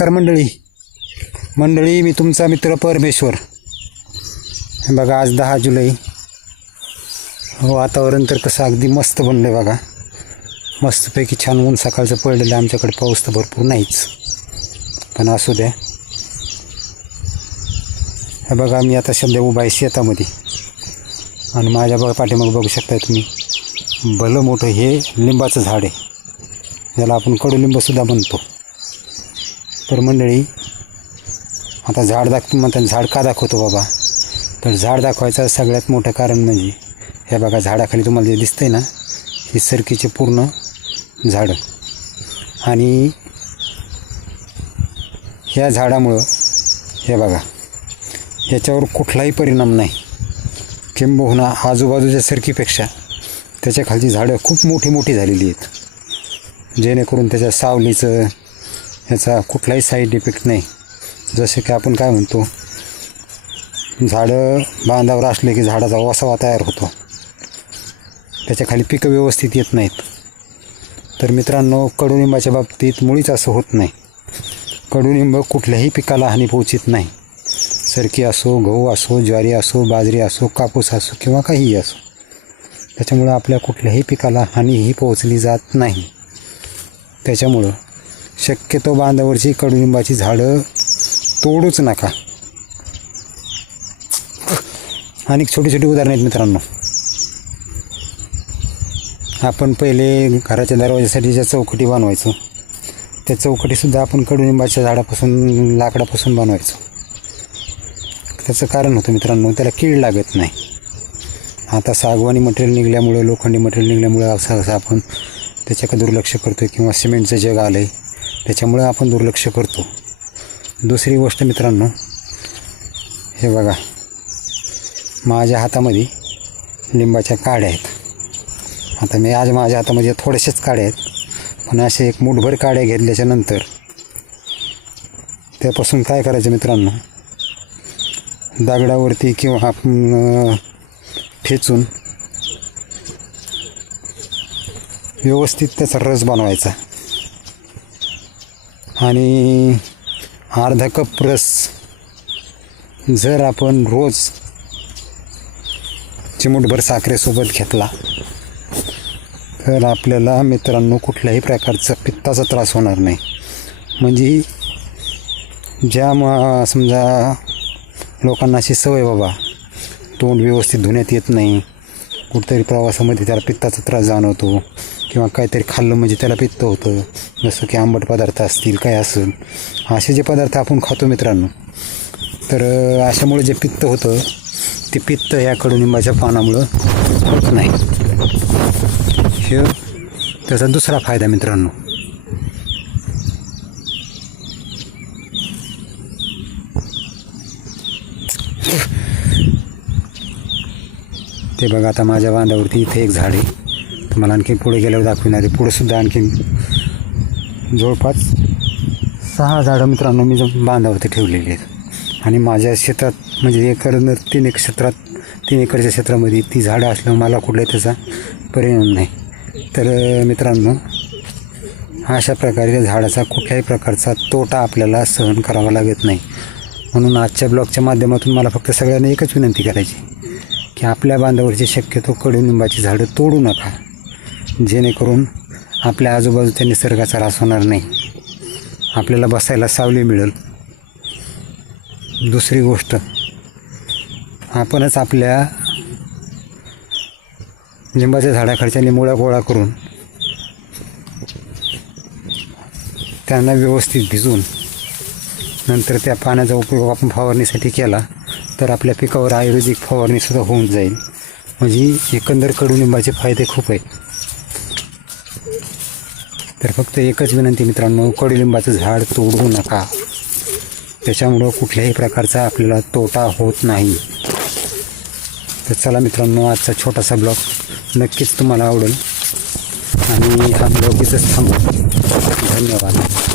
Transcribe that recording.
नमस्कार मंडळी मी तुमचा मित्र परमेश्वर. बघा आज 10 जुलै. वातावरण तर कसं अगदी मस्त बनलं आहे बघा. मस्तपैकी छान ऊन सकाळचं पडलेलं. आमच्याकडे पाऊस तर भरपूर नाहीच, पण असू द्या. हे बघा मी आता सध्या उभा आहे शेतामध्ये आणि माझ्या पाठीमागे बघू शकताय तुम्ही भलं मोठं हे लिंबाचं झाड आहे. याला आपण कडुलिंबसुद्धा म्हणतो. तर मंडळी आता झाड म्हणतात झाड का दाखवतो बाबा, तर झाड दाखवायचं सगळ्यात मोठं कारण म्हणजे हे बघा झाडाखाली तुम्हाला जे दिसतंय ना, हे सरकीचे पूर्ण झाडं. आणि ह्या झाडामुळं हे बघा याच्यावर कुठलाही परिणाम नाही. किंबहुना आजूबाजूच्या सरकीपेक्षा त्याच्या खालची झाडं खूप मोठी झालेली आहेत, जेणेकरून त्याच्या सावलीचं याचा कुठलाही साईड इफेक्ट नाही. जसे की आपण काय म्हणतो, झाडं बांधावर असले की झाडाचा वसावा तयार होतो, त्याच्या खाली पिकं व्यवस्थित येत नाहीत. तर मित्रांनो, कडुलिंबाच्या बाबतीत मुळीच असं होत नाही. कडुलिंब कुठल्याही पिकाला हानी पोहोचित नाही. सरकी असो, गहू असो, ज्वारी असो, बाजरी असो, कापूस असो किंवा काहीही असो, त्याच्यामुळं आपल्या कुठल्याही पिकाला हानीही पोहोचली जात नाही. त्याच्यामुळं शक्यतो बांधावरची कडुलिंबाची झाडं तोडूच नका. आणि छोटी उदाहरणं आहेत मित्रांनो. आपण पहिले घराच्या दरवाजासाठी ज्या चौकटी बनवायचो, त्या चौकटीसुद्धा आपण कडुलिंबाच्या झाडापासून लाकडापासून बनवायचो. त्याचं कारण होतं मित्रांनो, त्याला कीड लागत नाही. आता सागवानी मटेरियल निघाल्यामुळं, लोखंडी मटेरियल निघाल्यामुळं असं आपण त्याच्याकडे दुर्लक्ष करतो, किंवा सिमेंटचं जग आलं आहे त्याच्यामुळं आपण दुर्लक्ष करतो. दुसरी गोष्ट मित्रांनो, हे बघा माझ्या हातामध्ये लिंबाच्या काड्या आहेत. आता मी आज माझ्या हातामध्ये थोड्याशाच काड्या आहेत, पण असे एक मूठभर काड्या घेतल्याच्या नंतर त्यापासून काय करायचं मित्रांनो, दगडावरती किंवा आपण ठेचून व्यवस्थित त्याचा रस बनवायचा. आणि अर्धा कप रस जर आपण रोज चिमूटभर साखरेसोबत घेतला तर आपल्याला मित्रांनो कुठल्याही प्रकारचा पित्ताचा त्रास होणार नाही. म्हणजे ज्या समजा लोकांना अशी सवय बाबा तोंड व्यवस्थित धुण्यात येत नाही, कुठेतरी प्रवासामध्ये त्याला पित्ताचा त्रास जाणवतो, किंवा काहीतरी खाल्लं म्हणजे त्याला पित्त होतं, जसं की आंबट पदार्थ असतील काय असेल, असे जे पदार्थ आपण खातो मित्रांनो, तर अशामुळे जे पित्त होतं ते पित्त या कडुलिंबाच्या पानामुळं होत नाही. हे त्याचा दुसरा फायदा मित्रांनो. ते बघा आता माझ्या बांधावरती इथे एक झाड आहे. तुम्हाला आणखी पुढे गेल्यावर दाखविणार आहे. पुढेसुद्धा आणखी जवळपास 6 झाडं मित्रांनो मी बांधावरती ठेवलेली आहेत. आणि माझ्या शेतात म्हणजे 3 एकरच्या क्षेत्रामध्ये ती झाडं असल्यामुळे मला कुठलाही त्याचा परिणाम नाही. तर मित्रांनो, अशा प्रकारे त्या झाडाचा कुठल्याही प्रकारचा तोटा आपल्याला सहन करावा लागत नाही. म्हणून आजच्या ब्लॉगच्या माध्यमातून मला फक्त सगळ्यांना एकच विनंती करायची की आपल्या बांधावरची शक्यतो कडुलिंबाची झाडं तोडू नका, जेणेकरून आपल्या आजूबाजूच्या निसर्गाचा ऱ्हास होणार नाही, आपल्याला बसायला सावली मिळेल. दुसरी गोष्ट, आपणच आपल्या लिंबाच्या झाडाखालच्या लिंबोळ्या गोळा करून त्यांना व्यवस्थित भिजवून नंतर त्या पाण्याचा उपयोग आपण फवारणीसाठी केला तर आपल्या पिकावर आयुर्वेदिक फवारणीसुद्धा होऊन जाईल. म्हणजे एकंदर कडुलिंबाचे फायदे खूप आहेत. तर फक्त एकच विनंती मित्रांनो, कडुलिंबाचं झाड तोडू नका. त्याच्यामुळं कुठल्याही प्रकारचा आपल्याला तोटा होत नाही. तर चला मित्रांनो, आजचा छोटासा ब्लॉग नक्कीच तुम्हाला आवडेल आणि हा ब्लॉग इथंच थांबवतो. धन्यवाद.